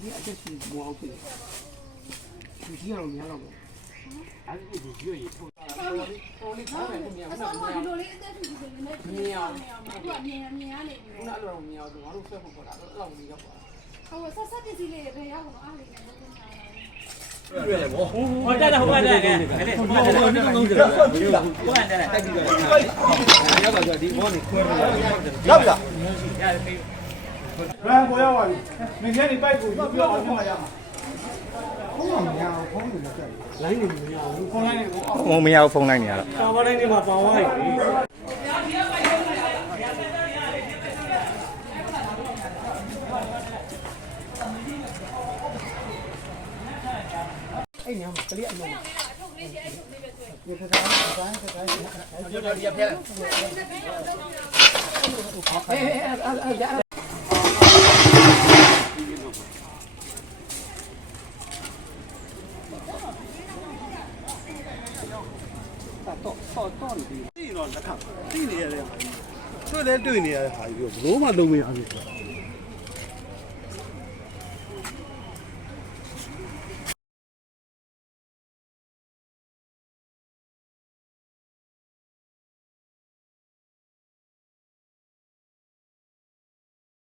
ဒီအချက်ရှိဘောအောင်ဖြစ်ဒီကြီးကတော့များတော့အဲ့ဒီဒီရွေးထိုးတော်လေးထားတယ်မြင်အအောင်စောကဒီလိုလေးအသက်ထူထူနေနေမြင်အောင်သူကမြင်မြင်ရနေပြီခုနအဲ့လိုမြင်အောင်ငါတို့ဆွဲဖို့ပေါ်တာအဲ့လောက်ကြီးတော့ပါဟိုဆက်ဆက်ပစ္စည်းလေးတွေဘယ်ရောက်တော့အားလေးနဲ့လုပ်နေတာလဲဟောတက်တယ်ဟိုကတက်တယ်ကဲအဲ့ဟိုကတက်တယ်ဟိုကတက်တယ်ဟိုကတက်တယ်တက်ပြီးတော့ရောက်ပါဆိုဒီဘောနေခွဲရတယ်ရောက်ပြီလား ရတယ်ပြီးရန်ကိုရောက်ပါပြီမင်းကြီးပိုက်ကိုပြောအောင်ပြောရမှာဖုန်းမရဘူးဖုန်းလိုက်နေရတော့ပါဝါတိုင်းနေမှာပါဝါရီအဲ့ညမှာကလေးအလုံးတိ နေရတယ်တွေ့လဲတွေ့နေရတဲ့ဟာကြီးကိုဘလို့မှလုံးမရဘူး